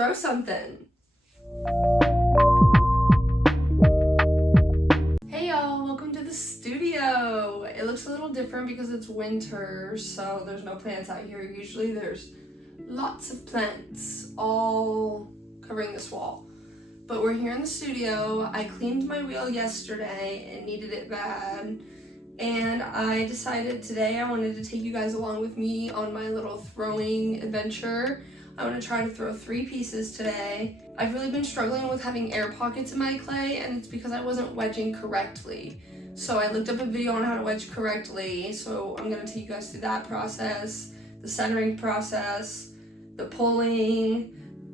throw something. Hey y'all, welcome to the studio. It looks a little different because it's winter, so there's no plants out here. Usually there's lots of plants all covering this wall. But we're here in the studio. I cleaned my wheel yesterday and needed it bad. And I decided today I wanted to take you guys along with me on my little throwing adventure. I want to try to throw 3 pieces today. I've really been struggling with having air pockets in my clay, and it's because I wasn't wedging correctly. So I looked up a video on how to wedge correctly. So I'm going to take you guys through that process, the centering process, the pulling,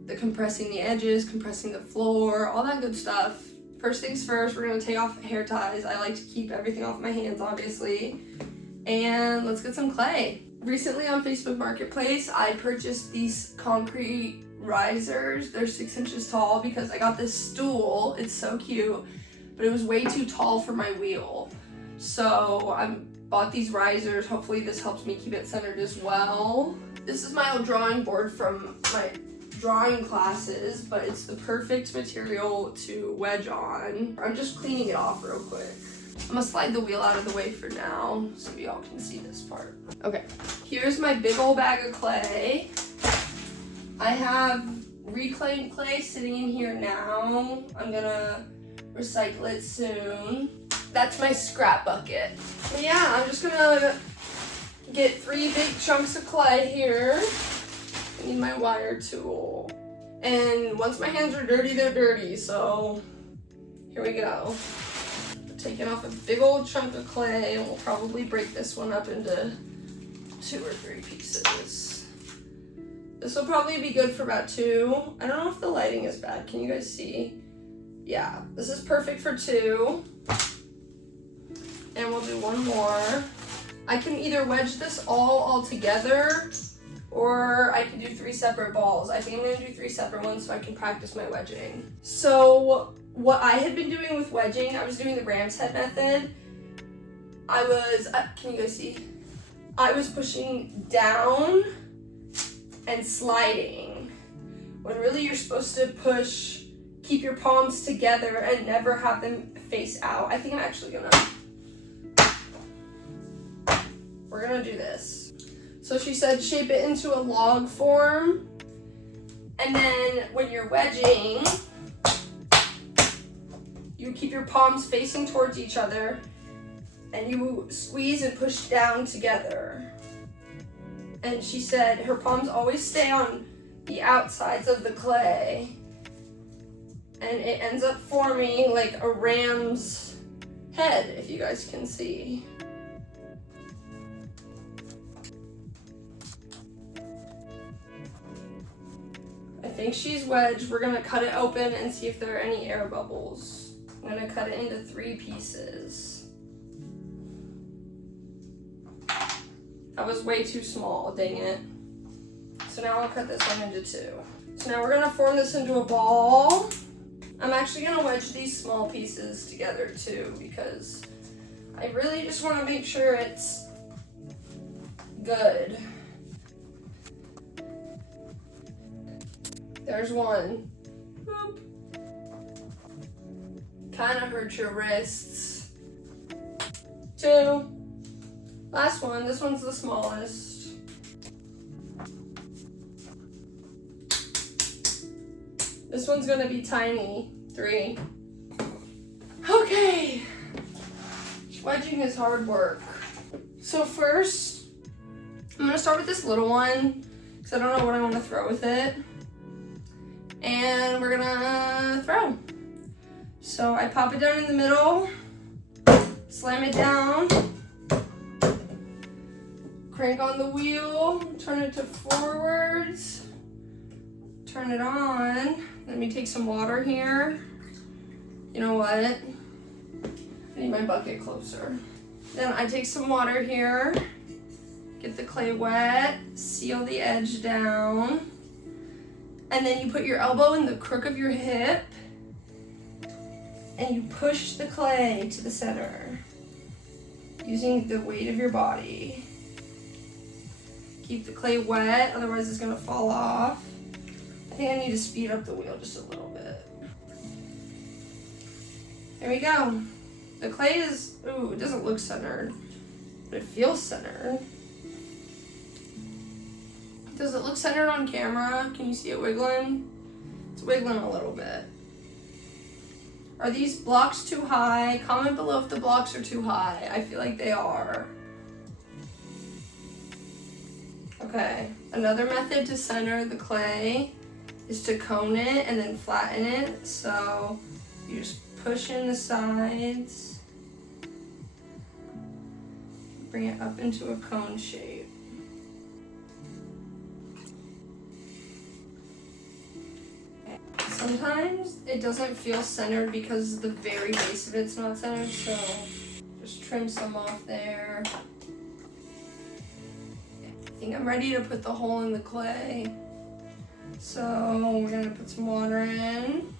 the compressing the edges, compressing the floor, all that good stuff. First things first, we're gonna take off hair ties. I like to keep everything off my hands, obviously. And let's get some clay. Recently on Facebook Marketplace, I purchased these concrete risers. They're 6 inches tall because I got this stool. It's so cute, but it was way too tall for my wheel. So I bought these risers. Hopefully this helps me keep it centered as well. This is my old drawing board from my drawing classes, but it's the perfect material to wedge on. I'm just cleaning it off real quick. I'm gonna slide the wheel out of the way for now so y'all can see this part. Okay, here's my big old bag of clay. I have reclaimed clay sitting in here now. I'm gonna recycle it soon. That's my scrap bucket. But yeah, I'm just gonna get 3 big chunks of clay here. I need my wire tool. And once my hands are dirty, they're dirty, so here we go. Taking off a big old chunk of clay, and we'll probably break this one up into 2 or 3 pieces. This will probably be good for about 2. I don't know if the lighting is bad. Can you guys see? Yeah, this is perfect for 2. And we'll do 1 more. I can either wedge this all together, or I can do 3 separate balls. I think I'm gonna do 3 separate ones so I can practice my wedging. So what I had been doing with wedging, I was doing the ram's head method. I was, can you guys see? I was pushing down and sliding. When really you're supposed to push, keep your palms together and never have them face out. I think I'm actually we're gonna do this. So she said shape it into a log form, and then when you're wedging, you keep your palms facing towards each other and you squeeze and push down together. And she said her palms always stay on the outsides of the clay, and it ends up forming like a ram's head, if you guys can see. I think she's wedged. We're gonna cut it open and see if there are any air bubbles. I'm gonna cut it into 3 pieces. That was way too small, dang it. So now I'll cut this one into 2. So now we're gonna form this into a ball. I'm actually gonna wedge these small pieces together too, because I really just wanna make sure it's good. There's 1. Boop. Kind of hurt your wrists. 2. Last one. This one's the smallest. This one's gonna be tiny. 3. Okay. Wedging is hard work. So first, I'm gonna start with this little one because I don't know what I want to throw with it. And we're gonna throw. So I pop it down in the middle, slam it down, crank on the wheel, turn it to forwards, turn it on. Let me take some water here. You know what? I need my bucket closer. Then I take some water here, get the clay wet, seal the edge down. And then you put your elbow in the crook of your hip and you push the clay to the center using the weight of your body. Keep the clay wet, otherwise it's gonna fall off. I think I need to speed up the wheel just a little bit. There we go. The clay is, ooh, it doesn't look centered, but it feels centered. Does it look centered on camera? Can you see it wiggling? It's wiggling a little bit. Are these blocks too high? Comment below if the blocks are too high. I feel like they are. Okay, another method to center the clay is to cone it and then flatten it. So you just push in the sides, bring it up into a cone shape. Sometimes it doesn't feel centered because the very base of it's not centered, so just trim some off there. I think I'm ready to put the hole in the clay. So we're gonna put some water in.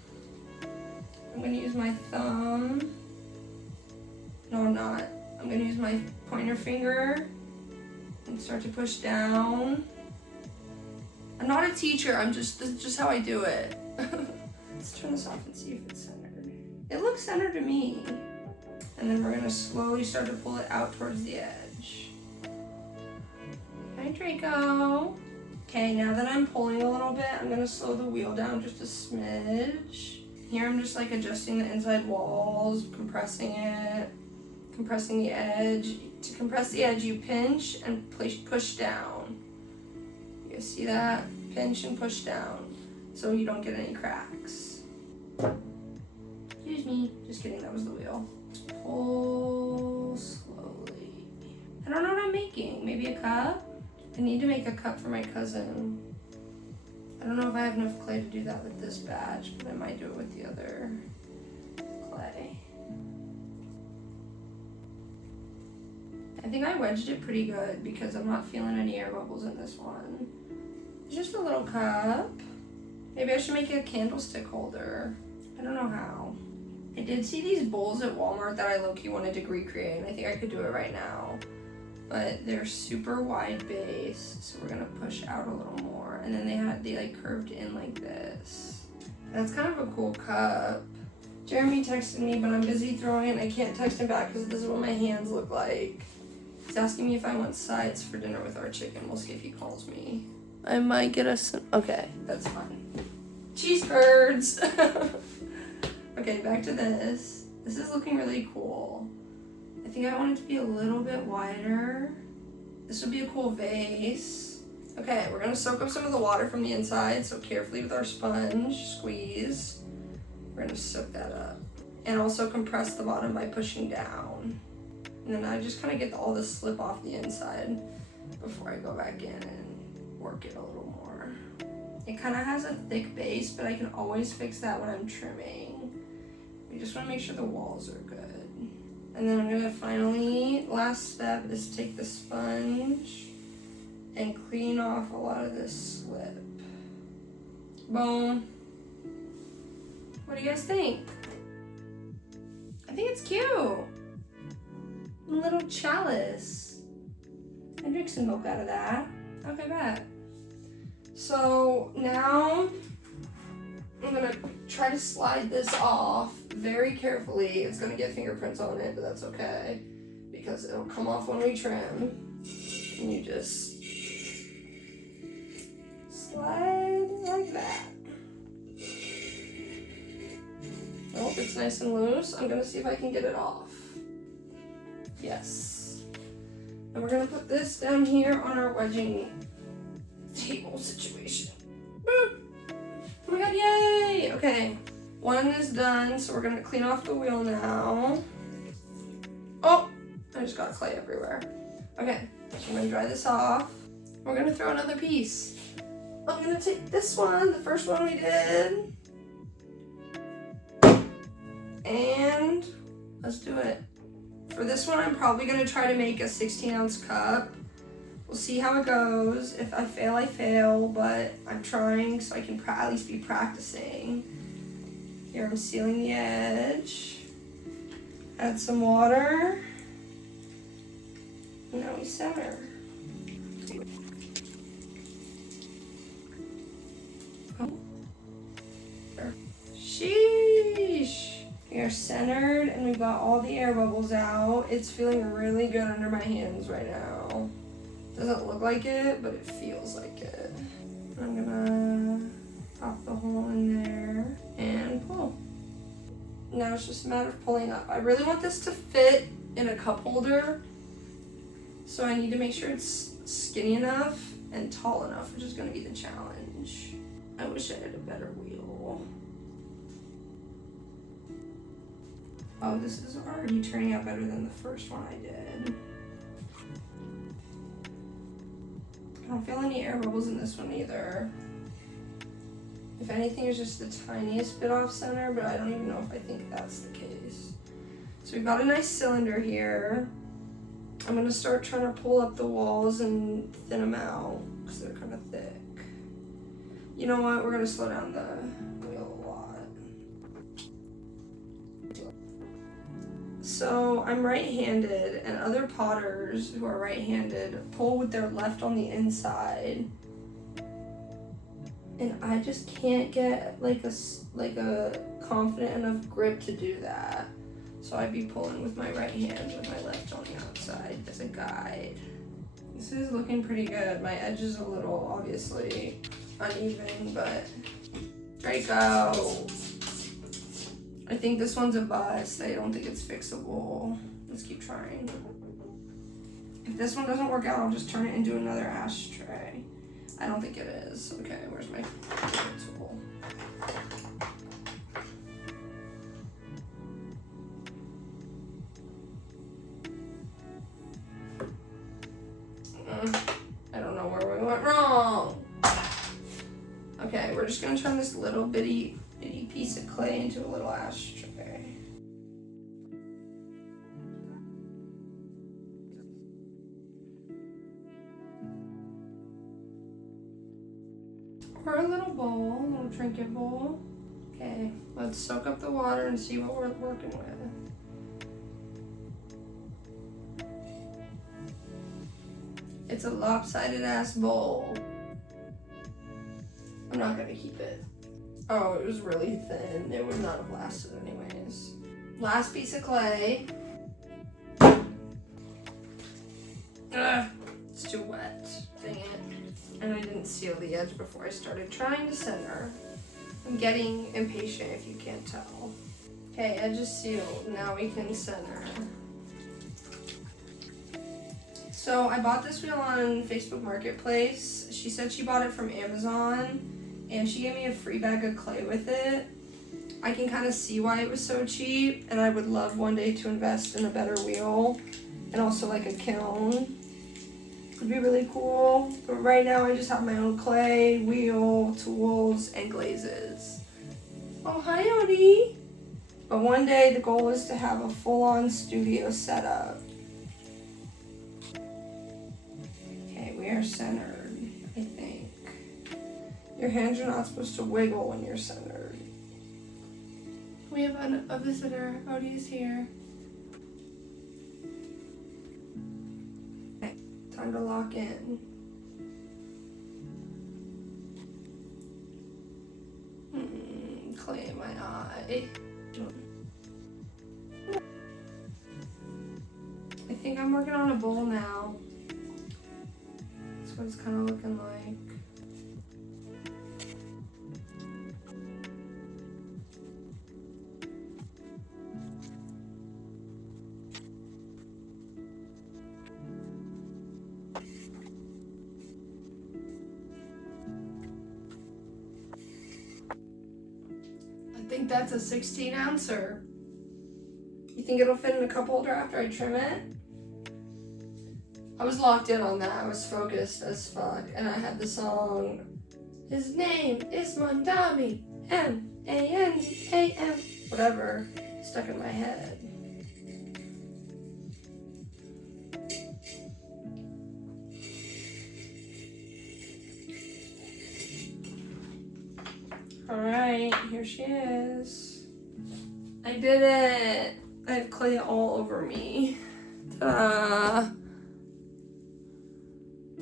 I'm gonna use my thumb. No, I'm not. I'm gonna use my pointer finger and start to push down. I'm not a teacher, this is just how I do it. Let's turn this off and see if it's centered. It looks centered to me. And then we're gonna slowly start to pull it out towards the edge. Hi, Draco. Okay, now that I'm pulling a little bit, I'm gonna slow the wheel down just a smidge. Here I'm just like adjusting the inside walls, compressing it, compressing the edge. To compress the edge, you pinch and push down. You guys see that? Pinch and push down so you don't get any cracks. Excuse me, just kidding, that was the wheel. Pull slowly. I don't know what I'm making, maybe a cup? I need to make a cup for my cousin. I don't know if I have enough clay to do that with this batch, but I might do it with the other clay. I think I wedged it pretty good because I'm not feeling any air bubbles in this one. It's just a little cup. Maybe I should make it a candlestick holder. I don't know how. I did see these bowls at Walmart that I low-key wanted to recreate, and I think I could do it right now. But they're super wide base, so we're gonna push out a little more. And then they like curved in like this. That's kind of a cool cup. Jeremy texted me, but I'm busy throwing it. I can't text him back because this is what my hands look like. He's asking me if I want sides for dinner with our chicken. We'll see if he calls me. I might get us some, okay, that's fine. Cheese curds. Okay, back to this. This is looking really cool. I think I want it to be a little bit wider. This would be a cool vase. Okay, we're gonna soak up some of the water from the inside, so carefully with our sponge, squeeze. We're gonna soak that up. And also compress the bottom by pushing down. And then I just kind of get all the slip off the inside before I go back in and work it a little more. It kind of has a thick base, but I can always fix that when I'm trimming. We just want to make sure the walls are good. And then I'm gonna finally, last step is take the sponge and clean off a lot of this slip. Boom. What do you guys think? I think it's cute. A little chalice. I drink some milk out of that. Okay, bet. So now I'm gonna try to slide this off very carefully. It's gonna get fingerprints on it, but that's okay because it'll come off when we trim. And you just slide like that. I hope it's nice and loose. I'm gonna see if I can get it off. Yes. And we're gonna put this down here on our wedging table situation. Boop. Oh my god, yay! Okay, one is done, so we're gonna clean off the wheel now. Oh, I just got clay everywhere. Okay, so I'm gonna dry this off. We're gonna throw another piece. I'm gonna take this one, the first one we did. And let's do it. For this one, I'm probably gonna try to make a 16-ounce cup. We'll see how it goes. If I fail, I fail, but I'm trying so I can at least be practicing. Here I'm sealing the edge. Add some water. And now we center. Oh, dried and we've got all the air bubbles out. It's feeling really good under my hands right now. Doesn't look like it, but it feels like it. I'm gonna pop the hole in there and pull. Now it's just a matter of pulling up. I really want this to fit in a cup holder, so I need to make sure it's skinny enough and tall enough, which is gonna be the challenge. I wish I had a better wheel. Oh, this is already turning out better than the first one I did. I don't feel any air bubbles in this one either. If anything, it's just the tiniest bit off center, but I don't even know if I think that's the case. So we've got a nice cylinder here. I'm gonna start trying to pull up the walls and thin them out because they're kind of thick. You know what? We're gonna slow down the wheel a lot. So I'm right-handed, and other potters who are right-handed pull with their left on the inside. And I just can't get like a confident enough grip to do that. So I'd be pulling with my right hand with my left on the outside as a guide. This is looking pretty good. My edge is a little obviously uneven, but Draco. I think this one's a bust. I don't think it's fixable. Let's keep trying. If this one doesn't work out, I'll just turn it into another ashtray. I don't think it is. Okay, where's my tool? I don't know where we went wrong. Okay, we're just gonna turn this little bitty piece of clay into a little ashtray. Or a little bowl, a little trinket bowl. Okay, let's soak up the water and see what we're working with. It's a lopsided ass bowl. I'm not gonna keep it. Oh, it was really thin. It would not have lasted anyways. Last piece of clay. Ugh, it's too wet. Dang it. And I didn't seal the edge before I started trying to center. I'm getting impatient if you can't tell. Okay, edge is sealed. Now we can center. So I bought this wheel on Facebook Marketplace. She said she bought it from Amazon and she gave me a free bag of clay with it. I can kind of see why it was so cheap, and I would love one day to invest in a better wheel and also like a kiln. Would be really cool. But right now I just have my own clay, wheel, tools, and glazes. Oh, hi, Odie. But one day the goal is to have a full-on studio setup. Okay, we are centered, I think. Your hands are not supposed to wiggle when you're centered. We have a visitor. Odie is here. Time to lock in. Clay in my eye. I think I'm working on a bowl now. That's what it's kind of looking like. I think that's a 16 ouncer. You think it'll fit in a cup holder after I trim it? I was locked in on that. I was focused as fuck. And I had the song, his name is Mondami, M-A-N-A-M, whatever, stuck in my head. Alright, here she is. I did it! I have clay all over me. Ta-da!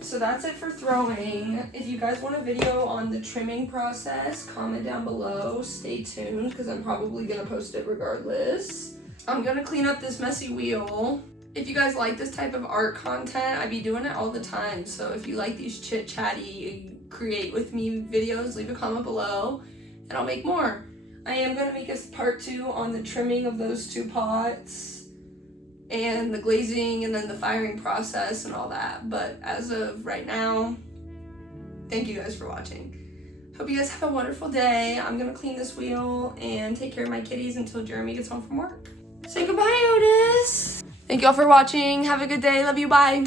So that's it for throwing. If you guys want a video on the trimming process, comment down below. Stay tuned, because I'm probably going to post it regardless. I'm gonna clean up this messy wheel. If you guys like this type of art content, I be doing it all the time. So if you like these chit-chatty, create with me videos, leave a comment below and I'll make more. I am gonna make a part 2 on the trimming of those 2 pots and the glazing and then the firing process and all that. But as of right now, thank you guys for watching. Hope you guys have a wonderful day. I'm gonna clean this wheel and take care of my kitties until Jeremy gets home from work. Say goodbye, Otis. Thank y'all for watching. Have a good day. Love you. Bye.